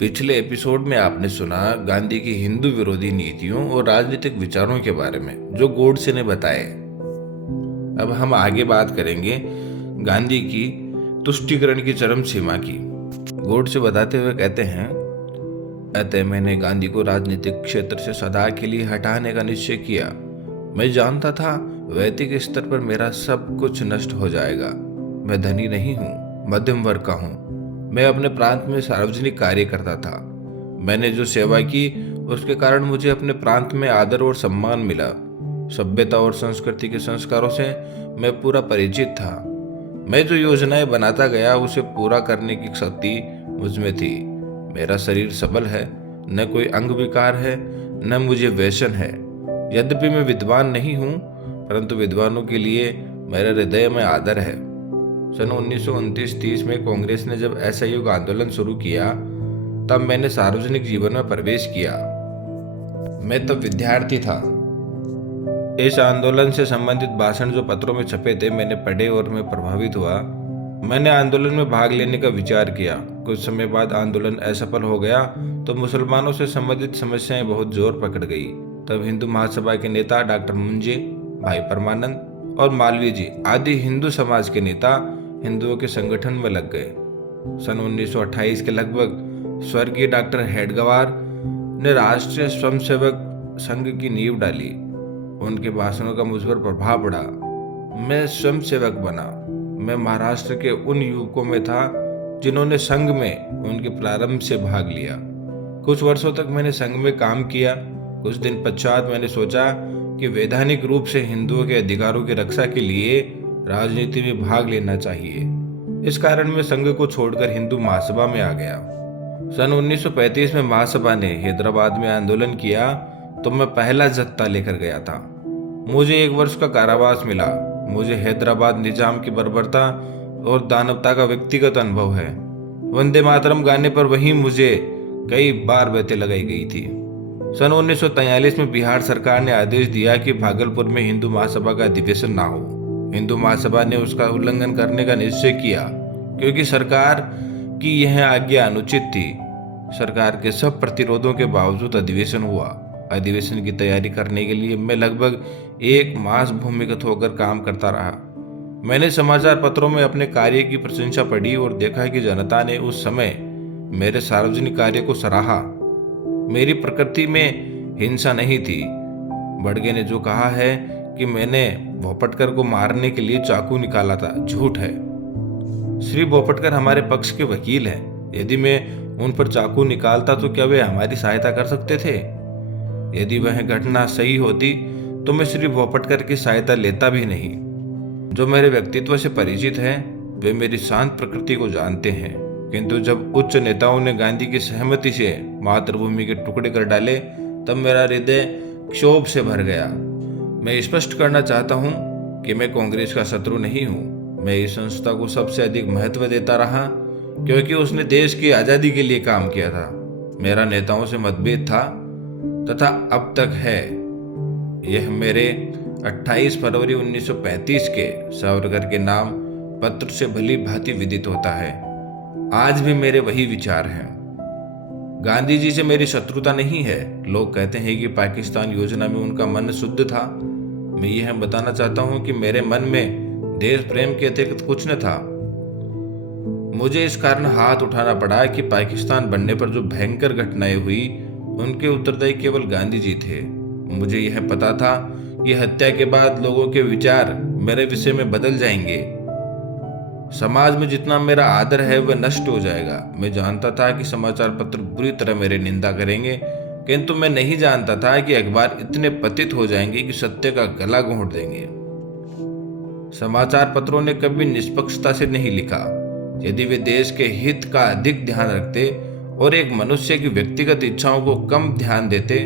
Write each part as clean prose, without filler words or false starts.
पिछले एपिसोड में आपने सुना गांधी की हिंदू विरोधी नीतियों और राजनीतिक विचारों के बारे में जो गोडसे ने बताए। अब हम आगे बात करेंगे गांधी की तुष्टीकरण की चरम सीमा की। गोडसे बताते हुए कहते हैं, अतः मैंने गांधी को राजनीतिक क्षेत्र से सदा के लिए हटाने का निश्चय किया। मैं जानता था वैयक्तिक स्तर पर मेरा सब कुछ नष्ट हो जाएगा। मैं धनी नहीं हूँ, मध्यम वर्ग का हूँ। मैं अपने प्रांत में सार्वजनिक कार्य करता था। मैंने जो सेवा की उसके कारण मुझे अपने प्रांत में आदर और सम्मान मिला। सभ्यता और संस्कृति के संस्कारों से मैं पूरा परिचित था। मैं जो योजनाएं बनाता गया उसे पूरा करने की शक्ति मुझ में थी। मेरा शरीर सबल है, न कोई अंग विकार है, न मुझे व्यसन है। यद्यपि मैं विद्वान नहीं हूँ, परंतु विद्वानों के लिए मेरे हृदय में आदर है। सन 1929-30 में कांग्रेस ने जब असहयोग आंदोलन शुरू किया तब मैंने सार्वजनिक जीवन में प्रवेश किया। मैं तब विद्यार्थी था। इस आंदोलन से संबंधित भाषण जो पत्रों में छपे थे मैंने पढ़े और मैं प्रभावित हुआ। मैंने आंदोलन में भाग लेने का विचार किया। कुछ समय बाद आंदोलन असफल हो गया तो मुसलमानों से संबंधित समस्याएं बहुत जोर पकड़ गई। तब हिंदू महासभा के नेता डॉक्टर मुंजे, भाई परमानंद और मालवीय जी आदि हिंदू समाज के नेता हिंदुओं के संगठन में लग गए। सन 1928 के लगभग स्वर्गीय डॉक्टर हेडगवार ने राष्ट्रीय स्वयंसेवक संघ की नींव डाली। उनके भाषणों का मुझ पर प्रभाव पड़ा। मैं स्वयंसेवक बना। मैं महाराष्ट्र के उन युवकों में था जिन्होंने संघ में उनके प्रारंभ से भाग लिया। कुछ वर्षों तक मैंने संघ में काम किया। कुछ दिन पश्चात मैंने सोचा कि वैधानिक रूप से हिंदुओं के अधिकारों की रक्षा के लिए राजनीति में भाग लेना चाहिए। इस कारण मैं संघ को छोड़कर हिंदू महासभा में आ गया। सन 1935 में महासभा ने हैदराबाद में आंदोलन किया तो मैं पहला जत्था लेकर गया था। मुझे 1 वर्ष का कारावास मिला। मुझे हैदराबाद निजाम की बर्बरता और दानवता का व्यक्तिगत अनुभव है। वंदे मातरम गाने पर वहीं मुझे कई बार बेते लगाई गई थी। सन 1943 में बिहार सरकार ने आदेश दिया कि भागलपुर में हिंदू महासभा का अधिवेशन ना हो। हिंदू महासभा ने उसका उल्लंघन करने का निश्चय किया क्योंकि सरकार की यह आज्ञा अनुचित थी। सरकार के सब प्रतिरोधों के बावजूद अधिवेशन हुआ। अधिवेशन की तैयारी करने के लिए मैं लगभग 1 मास भूमिगत होकर काम करता रहा। मैंने समाचार पत्रों में अपने कार्य की प्रशंसा पढ़ी और देखा कि जनता ने उस समय मेरे सार्वजनिक कार्य को सराहा। मेरी प्रकृति में हिंसा नहीं थी। बड़गे ने जो कहा है कि मैंने भोपटकर को मारने के लिए चाकू निकाला था, झूठ है। श्री भोपटकर हमारे पक्ष के वकील हैं। यदि मैं उन पर चाकू निकालता तो क्या वे हमारी सहायता कर सकते थे? यदि वह घटना सही होती तो मैं श्री भोपटकर की सहायता लेता भी नहीं। जो मेरे व्यक्तित्व से परिचित हैं वे मेरी शांत प्रकृति को जानते हैं, किंतु जब उच्च नेताओं ने गांधी की सहमति से मातृभूमि के टुकड़े कर डाले तब मेरा हृदय क्षोभ से भर गया। मैं स्पष्ट करना चाहता हूं कि मैं कांग्रेस का शत्रु नहीं हूं। मैं इस संस्था को सबसे अधिक महत्व देता रहा क्योंकि उसने देश की आज़ादी के लिए काम किया था। मेरा नेताओं से मतभेद था तथा अब तक है। यह मेरे 28 फरवरी 1935 के सावरकर के नाम पत्र से भली भांति विदित होता है। आज भी मेरे वही विचार हैं। गांधी जी से मेरी शत्रुता नहीं है। लोग कहते हैं कि पाकिस्तान योजना में उनका मन शुद्ध था। मैं यह बताना चाहता हूं कि मेरे मन में देश प्रेम के अतिरिक्त कुछ न था। मुझे इस कारण हाथ उठाना पड़ा कि पाकिस्तान बनने पर जो भयंकर घटनाएं हुई उनके उत्तरदायी केवल गांधी जी थे। मुझे यह पता था कि हत्या के बाद लोगों के विचार मेरे विषय में बदल जाएंगे। समाज में जितना मेरा आदर है वह नष्ट हो जाएगा। मैं जानता था कि समाचार पत्र बुरी तरह मेरी निंदा करेंगे, किंतु मैं नहीं जानता था कि अखबार इतने पतित हो जाएंगे कि सत्य का गला घोंट देंगे। समाचार पत्रों ने कभी निष्पक्षता से नहीं लिखा। यदि वे देश के हित का अधिक ध्यान रखते और एक मनुष्य की व्यक्तिगत इच्छाओं को कम ध्यान देते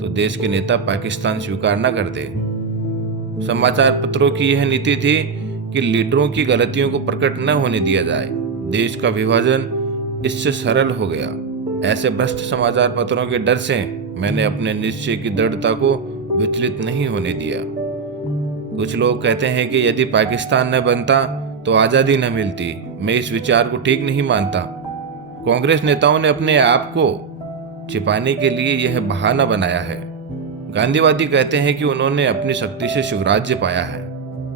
तो देश के नेता पाकिस्तान स्वीकार न करते। समाचार पत्रों की यह नीति थी कि लीडरों की गलतियों को प्रकट न होने दिया जाए। देश का विभाजन इससे सरल हो गया। ऐसे भ्रष्ट समाचार पत्रों के डर से मैंने अपने निश्चय की दृढ़ता को विचलित नहीं होने दिया। कुछ लोग कहते हैं कि यदि पाकिस्तान न बनता तो आज़ादी न मिलती। मैं इस विचार को ठीक नहीं मानता। कांग्रेस नेताओं ने अपने आप को छिपाने के लिए यह बहाना बनाया है। गांधीवादी कहते हैं कि उन्होंने अपनी शक्ति से शिवराज्य पाया है।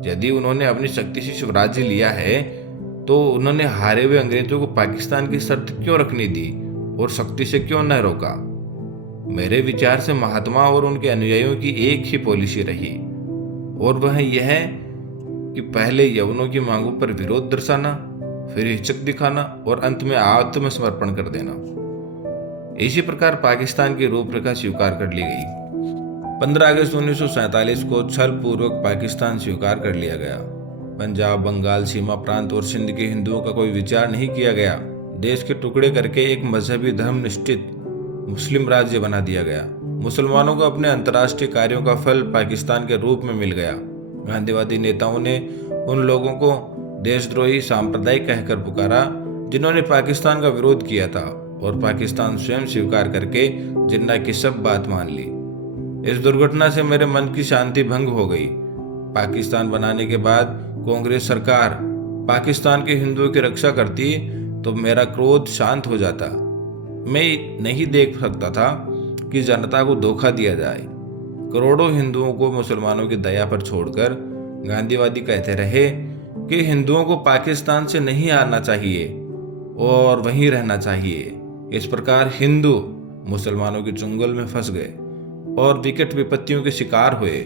यदि उन्होंने अपनी शक्ति से शिवराज्य लिया है तो उन्होंने हारे हुए अंग्रेजों को पाकिस्तान की शर्त क्यों रखने दी और शक्ति से क्यों न रोका? मेरे विचार से महात्मा और उनके अनुयायियों की एक ही पॉलिसी रही, और वह यह कि पहले यवनों की मांगों पर विरोध दर्शाना, फिर हिचक दिखाना और अंत में आत्मसमर्पण कर देना। इसी प्रकार पाकिस्तान की रूपरेखा स्वीकार कर ली गई। 15 अगस्त 1947 को छल पूर्वक पाकिस्तान स्वीकार कर लिया गया। पंजाब, बंगाल, सीमा प्रांत और सिंध के हिंदुओं का कोई विचार नहीं किया गया। देश के टुकड़े करके एक मजहबी धर्म निश्चित मुस्लिम राज्य बना दिया गया। मुसलमानों को अपने अंतर्राष्ट्रीय कार्यों का फल पाकिस्तान के रूप में मिल गया। गांधीवादी नेताओं ने उन लोगों को देशद्रोही सांप्रदायिक कहकर पुकारा जिन्होंने पाकिस्तान का विरोध किया था, और पाकिस्तान स्वयं स्वीकार करके जिन्ना की सब बात मान ली। इस दुर्घटना से मेरे मन की शांति भंग हो गई। पाकिस्तान बनाने के बाद कांग्रेस सरकार पाकिस्तान के हिंदुओं की रक्षा करती तो मेरा क्रोध शांत हो जाता। मैं नहीं देख सकता था कि जनता को धोखा दिया जाए। करोड़ों हिंदुओं को मुसलमानों की दया पर छोड़कर गांधीवादी कहते रहे कि हिंदुओं को पाकिस्तान से नहीं आना चाहिए और वहीं रहना चाहिए। इस प्रकार हिंदू मुसलमानों के चुंगल में फंस गए और विकट विपत्तियों के शिकार हुए।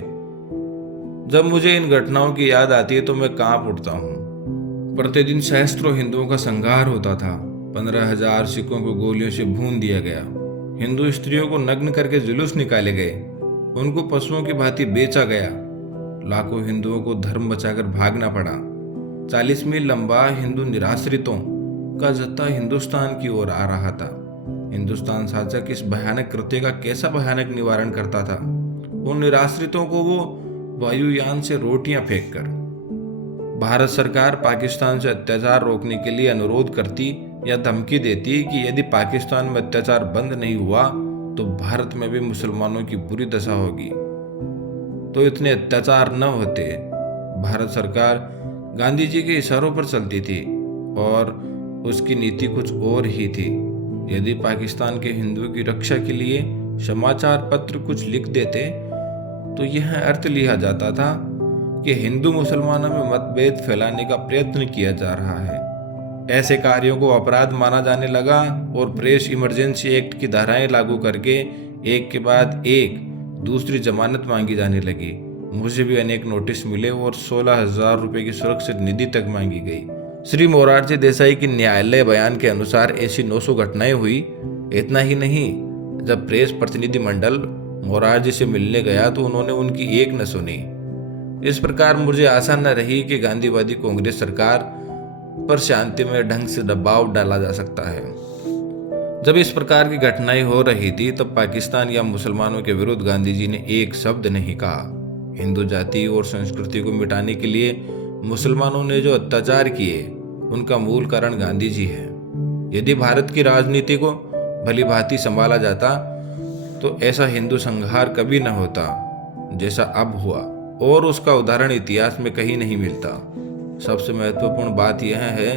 जब मुझे इन घटनाओं की याद आती है तो मैं कांप उठता हूँ। प्रतिदिन सहस्त्रों हिंदुओं का संहार होता था। 15,000 सिखों को गोलियों से भून दिया गया। हिंदू स्त्रियों को नग्न करके जुलूस निकाले गए। उनको पशुओं की भांति बेचा गया। लाखों हिंदुओं को धर्म बचाकर भागना पड़ा। 40 मील लंबा हिंदू निराश्रितों का जत्था हिंदुस्तान की ओर आ रहा था। हिंदुस्तान शासक इस भयानक कृत्य का कैसा भयानक निवारण करता था? उन निराश्रितों को वो वायुयान से रोटियां फेंककर। भारत सरकार पाकिस्तान से अत्याचार रोकने के लिए अनुरोध करती या धमकी देती कि यदि पाकिस्तान में अत्याचार बंद नहीं हुआ तो भारत में भी मुसलमानों की बुरी दशा होगी। तो इतने अत्याचार न होते। भारत सरकार गांधी जी के इशारों पर चलती थी और उसकी नीति कुछ और ही थी। यदि पाकिस्तान के हिंदुओं की रक्षा के लिए समाचार पत्र कुछ लिख देते तो यह अर्थ लिया जाता था कि हिंदू मुसलमानों में मतभेद फैलाने का प्रयत्न किया जा रहा है। ऐसे कार्यों को अपराध माना जाने लगा और प्रेस इमरजेंसी एक्ट की धाराएं लागू करके एक के बाद एक दूसरी जमानत मांगी जाने लगी। मुझे भी अनेक नोटिस मिले और 16,000 रुपए की सुरक्षित निधि तक मांगी गई। श्री मोरारजी देसाई की न्यायालय बयान के अनुसार ऐसी 900 घटनाएं हुई। इतना ही नहीं, जब प्रेस प्रतिनिधि मंडल मोरारजी से मिलने गया तो उन्होंने उनकी एक न सुनी। इस प्रकार मुझे आशा न रही कि गांधीवादी कांग्रेस सरकार पर शांतिमय ढंग से दबाव डाला जा सकता है। जब इस प्रकार की घटनाएं हो रही थी तब पाकिस्तान या मुसलमानों के विरुद्ध गांधी जी ने एक शब्द नहीं कहा। हिंदू जाति और संस्कृति को मिटाने के लिए मुसलमानों ने जो अत्याचार किए उनका मूल कारण गांधी जी है। यदि भारत की राजनीति को भली भांति संभाला जाता तो ऐसा हिंदू संहार कभी न होता जैसा अब हुआ, और उसका उदाहरण इतिहास में कहीं नहीं मिलता। सबसे महत्वपूर्ण बात यह है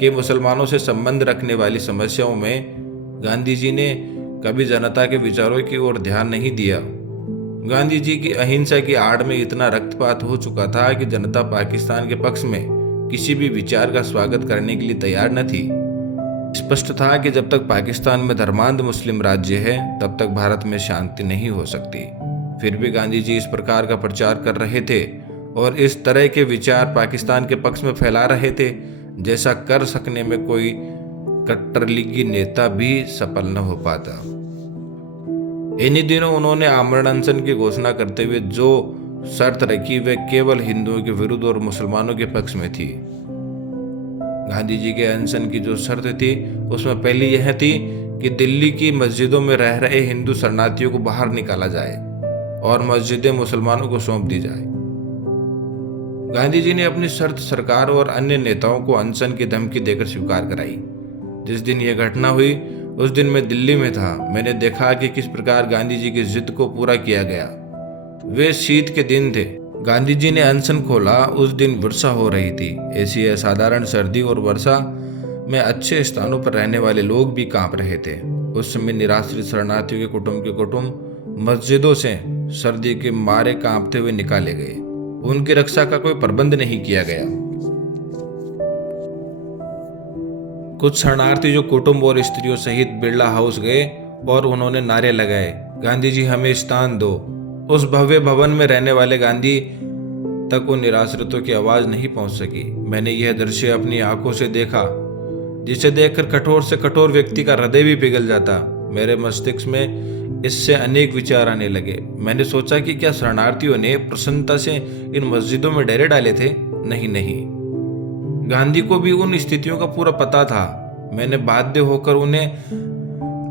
कि मुसलमानों से संबंध रखने वाली समस्याओं में गांधी जी ने कभी जनता के विचारों की ओर ध्यान नहीं दिया। गांधी जी की अहिंसा की आड़ में इतना रक्तपात हो चुका था कि जनता पाकिस्तान के पक्ष में किसी भी विचार का स्वागत करने के लिए तैयार न थी। स्पष्ट था कि जब तक पाकिस्तान में धर्मांध मुस्लिम राज्य है तब तक भारत में शांति नहीं हो सकती। फिर भी गांधी जी इस प्रकार का प्रचार कर रहे थे और इस तरह के विचार पाकिस्तान के पक्ष में फैला रहे थे जैसा कर सकने में कोई कट्टरलीगी नेता भी सफल न हो पाता। इन्हीं दिनों उन्होंने आमरण अनशन की घोषणा करते हुए जो शर्त रखी वह केवल हिंदुओं के विरुद्ध और मुसलमानों के पक्ष में थी। गांधी जी के अनशन की जो शर्त थी उसमें पहली यह थी कि दिल्ली की मस्जिदों में रह रहे हिंदू शरणार्थियों को बाहर निकाला जाए और मस्जिदें मुसलमानों को सौंप दी जाए। गांधी जी ने अपनी शर्त सरकार और अन्य नेताओं को अनशन की धमकी देकर स्वीकार कराई। जिस दिन यह घटना हुई उस दिन मैं दिल्ली में था। मैंने देखा कि किस प्रकार गांधी जी की जिद को पूरा किया गया। वे शीत के दिन थे। गांधी जी ने अनशन खोला। उस दिन वर्षा हो रही थी। ऐसी असाधारण सर्दी और वर्षा में अच्छे स्थानों पर रहने वाले लोग भी कांप रहे थे। उस समय निराश्रित शरणार्थियों के कुटुंब मस्जिदों से सर्दी के मारे कांपते हुए निकाले गए। उनकी रक्षा का कोई प्रबंध नहीं किया गया। कुछ शरणार्थी जो कुटुंब और स्त्रियों सहित बिरला हाउस गए और उन्होंने नारे लगाए, गांधी जी हमें स्थान दो। उस भव्य भवन में रहने वाले गांधी तक उन निराश्रितों की आवाज नहीं पहुंच सकी। मैंने यह दृश्य अपनी आंखों से देखा, जिसे देखकर कठोर से कठोर व्यक्ति का हृदय भी पिघल जाता। मेरे मस्तिष्क में इससे अनेक विचार आने लगे। मैंने सोचा कि क्या शरणार्थियों ने प्रसन्नता से इन मस्जिदों में डेरे डाले थे? नहीं, गांधी को भी उन स्थितियों का पूरा पता था। मैंने बाध्य होकर उन्हें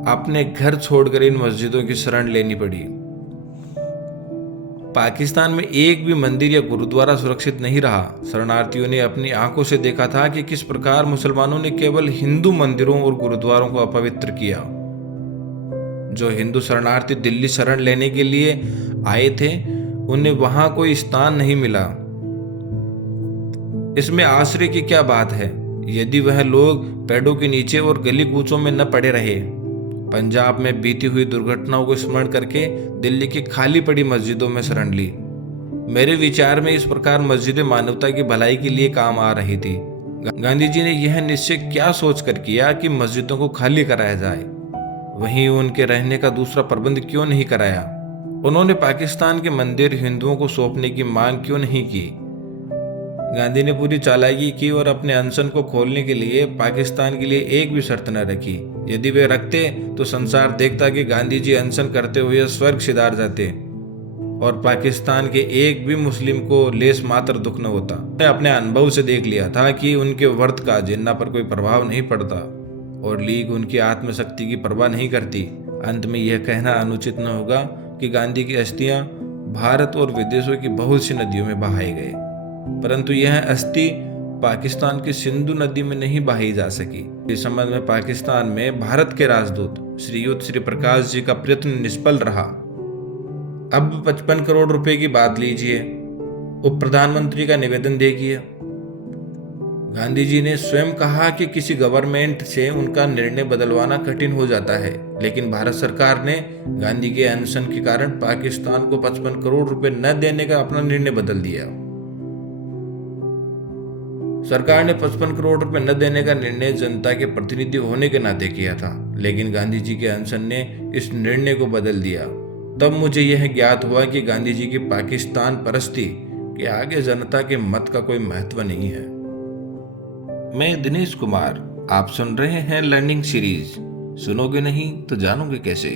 अपने घर छोड़कर इन मस्जिदों की शरण लेनी पड़ी। पाकिस्तान में एक भी मंदिर या गुरुद्वारा सुरक्षित नहीं रहा। शरणार्थियों ने अपनी आंखों से देखा था कि किस प्रकार मुसलमानों ने केवल हिंदू मंदिरों और गुरुद्वारों को अपवित्र किया। जो हिंदू शरणार्थी दिल्ली शरण लेने के लिए आए थे, उन्हें वहां कोई स्थान नहीं मिला। इसमें आश्चर्य की क्या बात है, यदि वह लोग पेड़ों के नीचे और गली कूचों में न पड़े रहे। पंजाब में बीती हुई दुर्घटनाओं को स्मरण करके दिल्ली की खाली पड़ी मस्जिदों में शरण ली। मेरे विचार में इस प्रकार मस्जिदें मानवता की भलाई के लिए काम आ रही थी। गांधी जी ने यह निश्चय क्या सोचकर किया कि मस्जिदों को खाली कराया जाए, वहीं उनके रहने का दूसरा प्रबंध क्यों नहीं कराया? उन्होंने पाकिस्तान के मंदिर हिंदुओं को सौंपने की मांग क्यों नहीं की? गांधी ने पूरी चालाकी की और अपने अनशन को खोलने के लिए पाकिस्तान के लिए एक भी शर्त न रखी। यदि वे रखते तो संसार देखता कि गांधी जी अनशन करते हुए स्वर्ग सिधार जाते और पाकिस्तान के एक भी मुस्लिम को लेस मात्र दुख न होता। मैंने अपने अनुभव से देख लिया था कि उनके व्रत का जिन्ना पर कोई प्रभाव नहीं पड़ता और लीग उनकी आत्मशक्ति की परवाह नहीं करती। अंत में यह कहना अनुचित न होगा कि गांधी की अस्थियां भारत और विदेशों की बहुत सी नदियों में बहाई गए, परंतु यह अस्थि पाकिस्तान की सिंधु नदी में नहीं बहाई जा सकी। इस संबंध में पाकिस्तान में भारत के राजदूत श्रीयुत श्री प्रकाश जी का प्रयत्न निष्फल रहा। अब 55 करोड़ रुपए की बात लीजिए, उप प्रधानमंत्री का निवेदन देखिए। गांधी जी ने स्वयं कहा कि किसी गवर्नमेंट से उनका निर्णय बदलवाना कठिन हो जाता है, लेकिन भारत सरकार ने गांधी के अनशन के कारण पाकिस्तान को 55 करोड़ रुपए न देने का अपना निर्णय बदल दिया। सरकार ने 55 करोड़ रुपए न देने का निर्णय जनता के प्रतिनिधि होने के नाते किया था, लेकिन गांधी जी के अनशन ने इस निर्णय को बदल दिया। तब मुझे यह ज्ञात हुआ कि गांधी जी की पाकिस्तान परस्ती के आगे जनता के मत का कोई महत्व नहीं है। मैं दिनेश कुमार, आप सुन रहे हैं लर्निंग सीरीज। सुनोगे नहीं तो जानोगे कैसे।